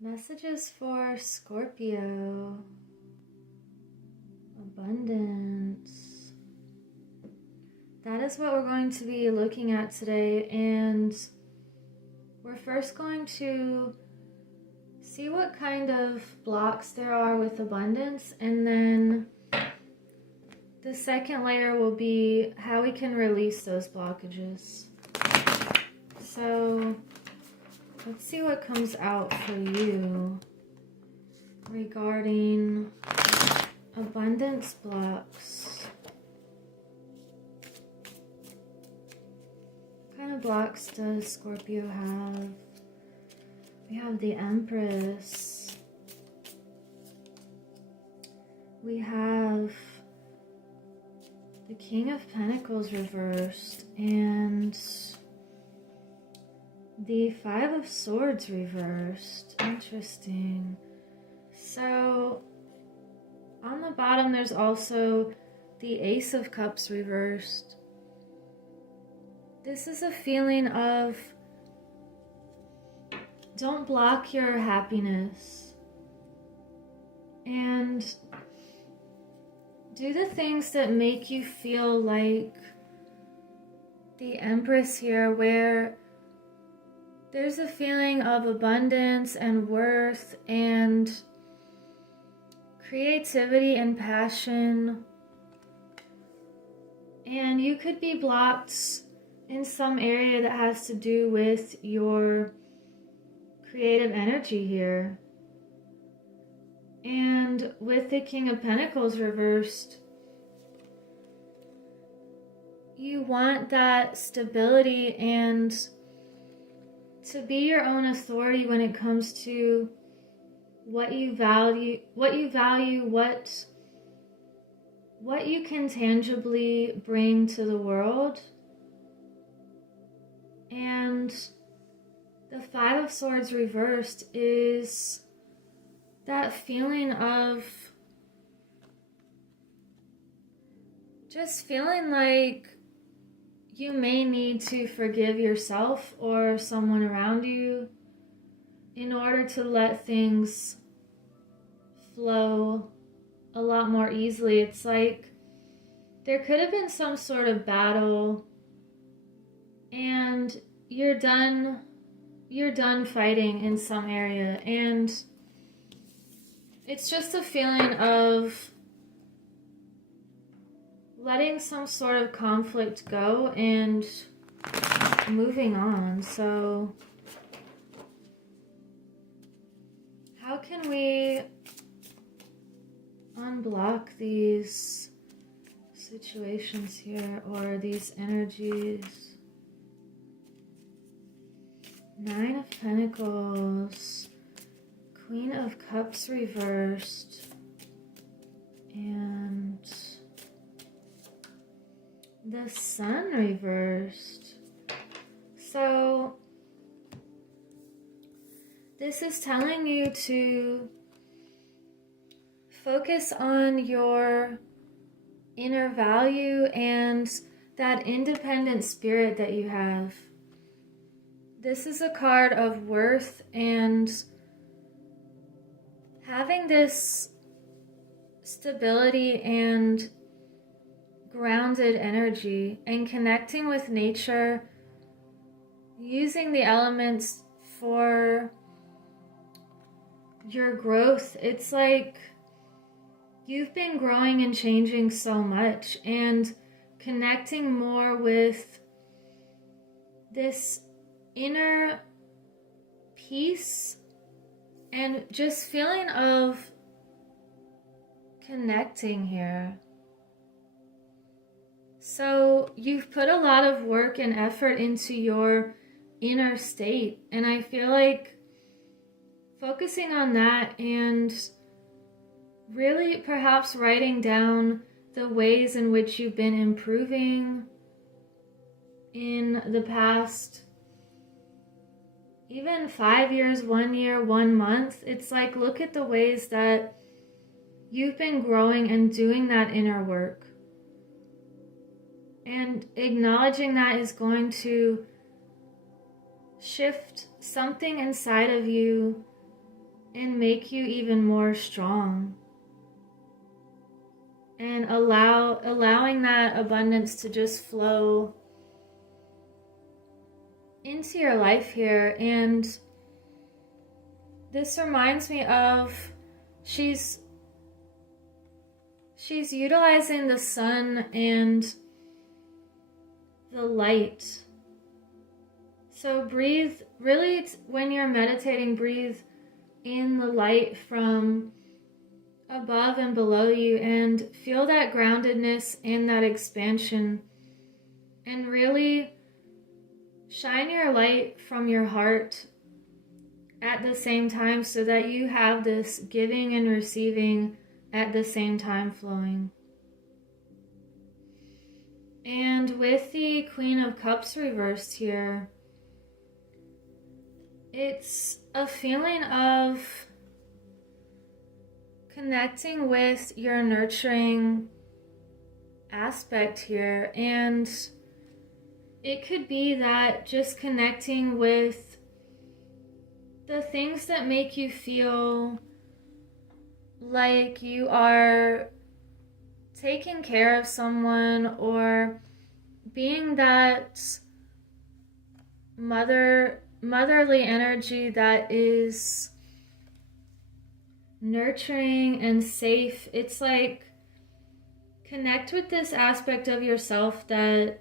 Messages for Scorpio. Abundance. That is what we're going to be looking at today, and we're first going to see what kind of blocks there are with abundance, and then the second layer will be how we can release those blockages. So let's see what comes out for you regarding abundance blocks. What kind of blocks does Scorpio have? We have the Empress. We have the King of Pentacles reversed and the Five of Swords reversed. Interesting. So on the bottom there's also the Ace of Cups reversed. This is a feeling of don't block your happiness and do the things that make you feel like the Empress here, where there's a feeling of abundance and worth and creativity and passion. And you could be blocked in some area that has to do with your creative energy here. And with the King of Pentacles reversed, you want that stability and to be your own authority when it comes to what you value, what you can tangibly bring to the world. And the Five of Swords reversed is that feeling of just feeling like you may need to forgive yourself or someone around you in order to let things flow a lot more easily. It's like there could have been some sort of battle and you're done fighting in some area, and it's just a feeling of letting some sort of conflict go and moving on. So how can we unblock these situations here or these energies? Nine of Pentacles, Queen of Cups reversed, and the Sun reversed. So this is telling you to focus on your inner value and that independent spirit that you have. This is a card of worth and having this stability and grounded energy and connecting with nature, using the elements for your growth. It's like you've been growing and changing so much, and connecting more with this inner peace and just feeling of connecting here. So you've put a lot of work and effort into your inner state, and I feel like focusing on that and really perhaps writing down the ways in which you've been improving in the past even 5 years, 1 year, 1 month. It's like, look at the ways that you've been growing and doing that inner work. And acknowledging that is going to shift something inside of you and make you even more strong. And allowing that abundance to just flow into your life here. And this reminds me of she's utilizing the sun and the light. So breathe, really, when you're meditating, breathe in the light from above and below you and feel that groundedness and that expansion, and really shine your light from your heart at the same time so that you have this giving and receiving at the same time flowing. And with the Queen of Cups reversed here, it's a feeling of connecting with your nurturing aspect here. And it could be that just connecting with the things that make you feel like you are taking care of someone, or being that motherly energy that is nurturing and safe. It's like connect with this aspect of yourself that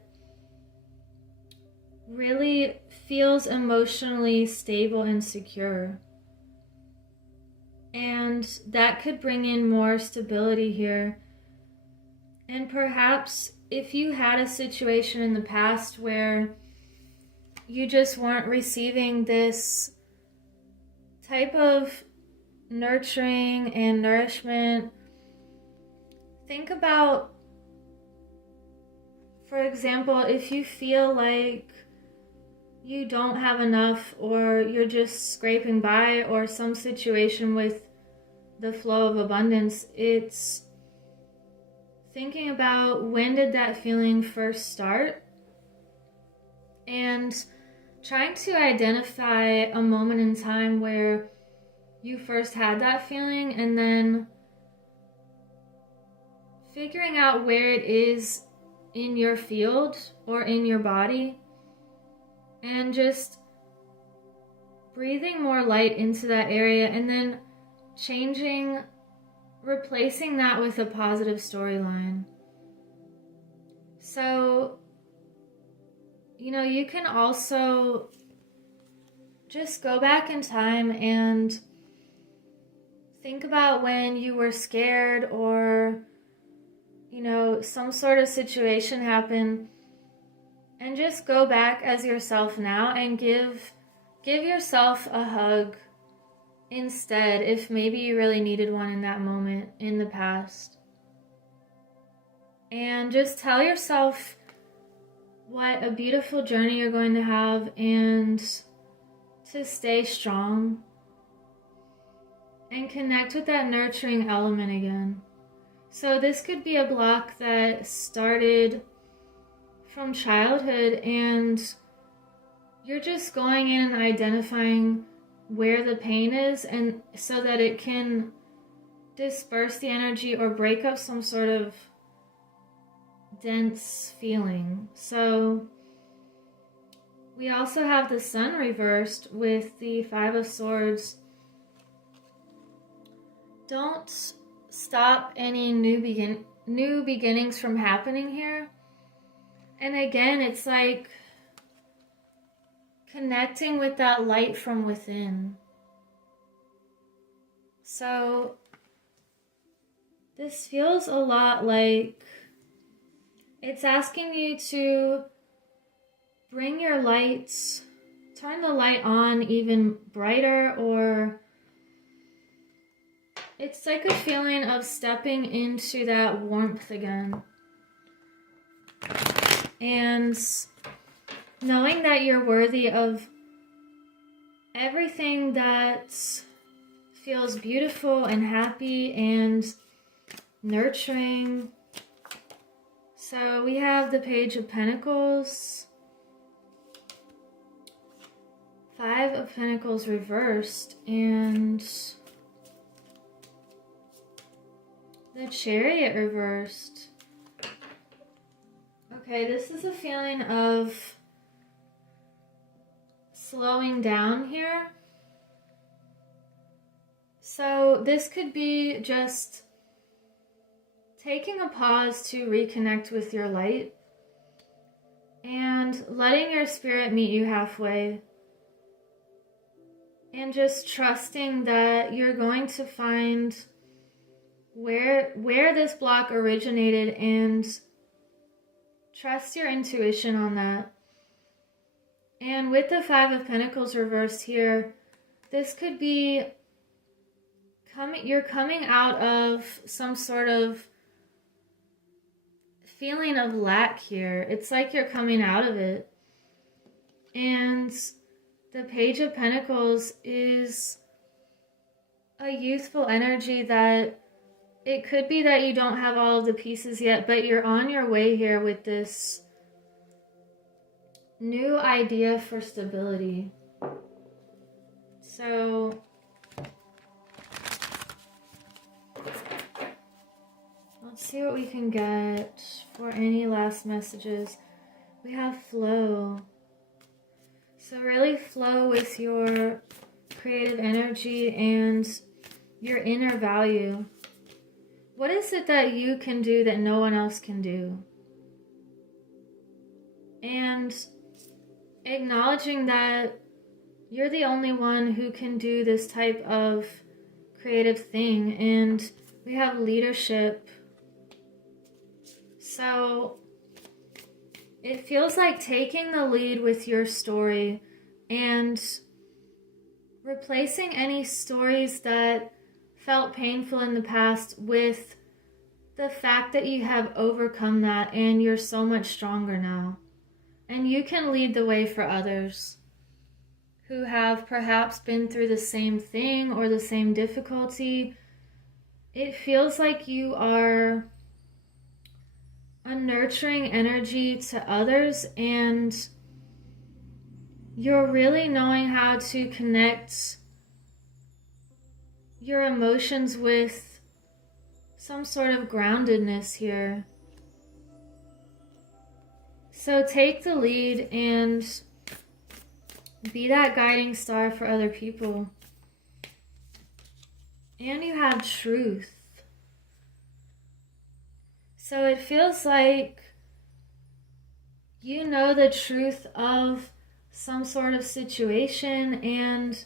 really feels emotionally stable and secure. And that could bring in more stability here. And perhaps if you had a situation in the past where you just weren't receiving this type of nurturing and nourishment, think about, for example, if you feel like you don't have enough, or you're just scraping by, or some situation with the flow of abundance, it's thinking about when did that feeling first start, and trying to identify a moment in time where you first had that feeling, and then figuring out where it is in your field or in your body, and just breathing more light into that area, and then replacing that with a positive storyline. So, you can also just go back in time and think about when you were scared, or, some sort of situation happened, and just go back as yourself now and give yourself a hug instead, if maybe you really needed one in that moment in the past. And just tell yourself what a beautiful journey you're going to have, and to stay strong and connect with that nurturing element again. So this could be a block that started from childhood, and you're just going in and identifying where the pain is, and so that it can disperse the energy or break up some sort of dense feeling. So we also have the Sun reversed with the Five of Swords. Don't stop any new beginnings from happening here. And again, it's like connecting with that light from within. So this feels a lot like it's asking you to bring your lights, turn the light on even brighter, or it's like a feeling of stepping into that warmth again. And knowing that you're worthy of everything that feels beautiful and happy and nurturing. So we have the Page of Pentacles, Five of Pentacles reversed, and The Chariot reversed. Okay, this is a feeling of slowing down here. So this could be just taking a pause to reconnect with your light and letting your spirit meet you halfway. And just trusting that you're going to find where this block originated and trust your intuition on that. And with the Five of Pentacles reversed here, this could be you're coming out of some sort of feeling of lack here. It's like you're coming out of it. And the Page of Pentacles is a youthful energy that it could be that you don't have all of the pieces yet, but you're on your way here with this new idea for stability. So let's see what we can get for any last messages. We have flow. So really flow with your creative energy and your inner value. What is it that you can do that no one else can do? And acknowledging that you're the only one who can do this type of creative thing. And we have leadership. So it feels like taking the lead with your story and replacing any stories that felt painful in the past with the fact that you have overcome that and you're so much stronger now. And you can lead the way for others who have perhaps been through the same thing or the same difficulty. It feels like you are a nurturing energy to others, and you're really knowing how to connect your emotions with some sort of groundedness here. So take the lead and be that guiding star for other people. And you have truth. So it feels like you know the truth of some sort of situation and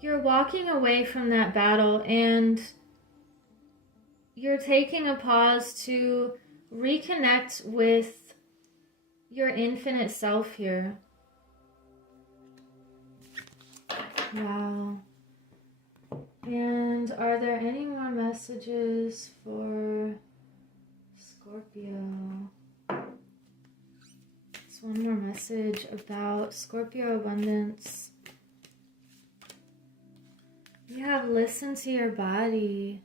you're walking away from that battle and you're taking a pause to reconnect with your infinite self here. Wow. And are there any more messages for Scorpio? Just one more message about Scorpio abundance. You have listened to your body.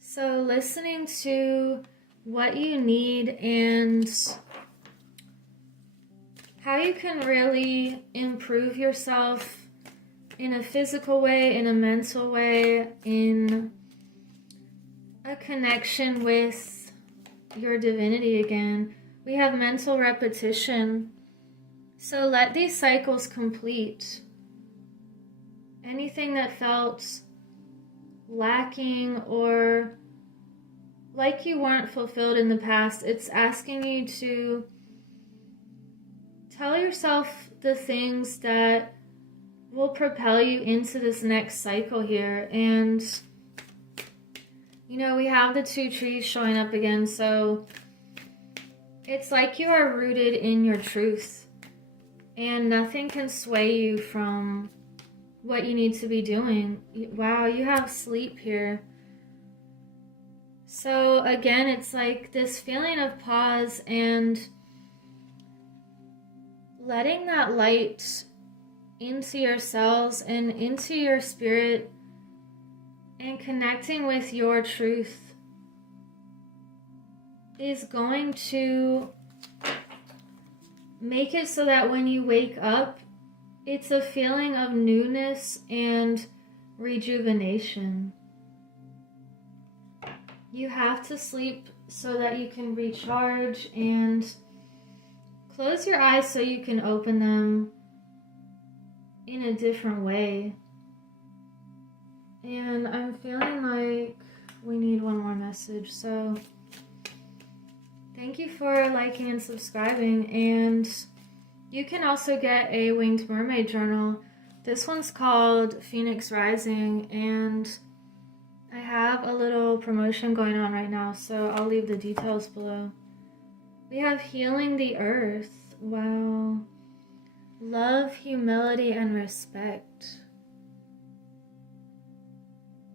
So listening to what you need and how you can really improve yourself in a physical way, in a mental way, in a connection with your divinity again. We have mental repetition. So let these cycles complete. Anything that felt lacking or like you weren't fulfilled in the past, it's asking you to tell yourself the things that will propel you into this next cycle here. And you know, we have the two trees showing up again, so it's like you are rooted in your truth and nothing can sway you from what you need to be doing. Wow, you have sleep here. So again, it's like this feeling of pause and letting that light into your cells and into your spirit and connecting with your truth is going to make it so that when you wake up, it's a feeling of newness and rejuvenation. You have to sleep so that you can recharge, and close your eyes so you can open them in a different way. And I'm feeling like we need one more message, so thank you for liking and subscribing. And you can also get a Winged Mermaid journal. This one's called Phoenix Rising, and I have a little promotion going on right now, so I'll leave the details below. We have Healing the Earth. Wow. Love, humility, and respect.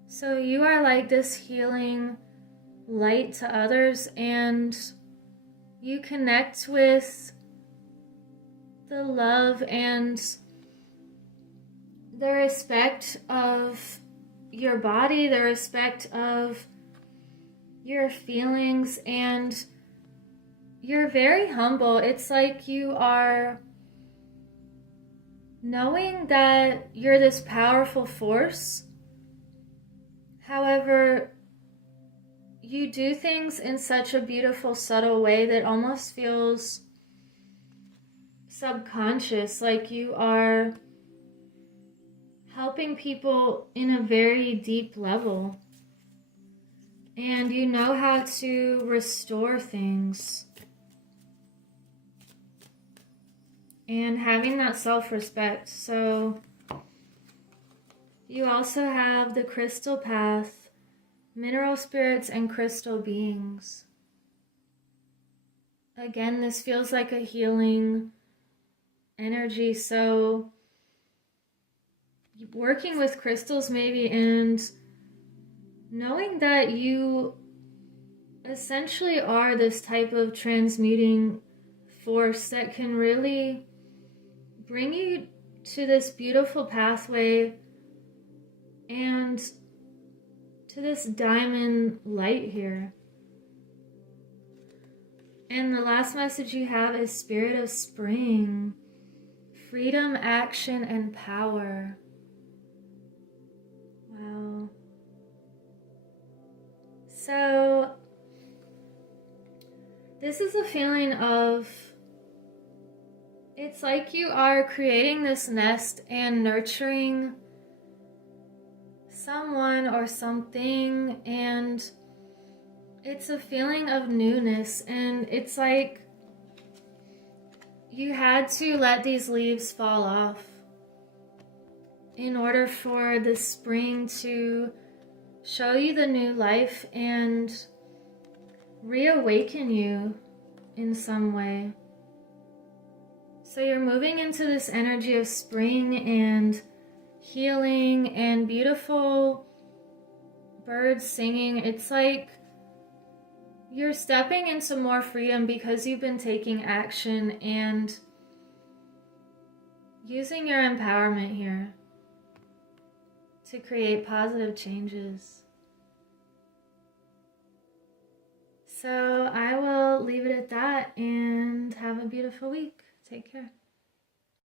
So you are like this healing light to others, and you connect with the love and the respect of your body, the respect of your feelings, and you're very humble. It's like you are knowing that you're this powerful force. However, you do things in such a beautiful, subtle way that almost feels subconscious, like you are helping people in a very deep level. And you know how to restore things. And having that self-respect. So you also have the crystal path, mineral spirits, and crystal beings. Again, this feels like a healing energy. So working with crystals maybe, and knowing that you essentially are this type of transmuting force that can really bring you to this beautiful pathway and to this diamond light here. And the last message you have is Spirit of Spring, freedom, action, and power. Wow. So this is a feeling of, it's like you are creating this nest and nurturing someone or something, and it's a feeling of newness, and it's like you had to let these leaves fall off in order for the spring to show you the new life and reawaken you in some way. So you're moving into this energy of spring and healing and beautiful birds singing. It's like you're stepping into more freedom because you've been taking action and using your empowerment here to create positive changes. So I will leave it at that, and have a beautiful week. Take care.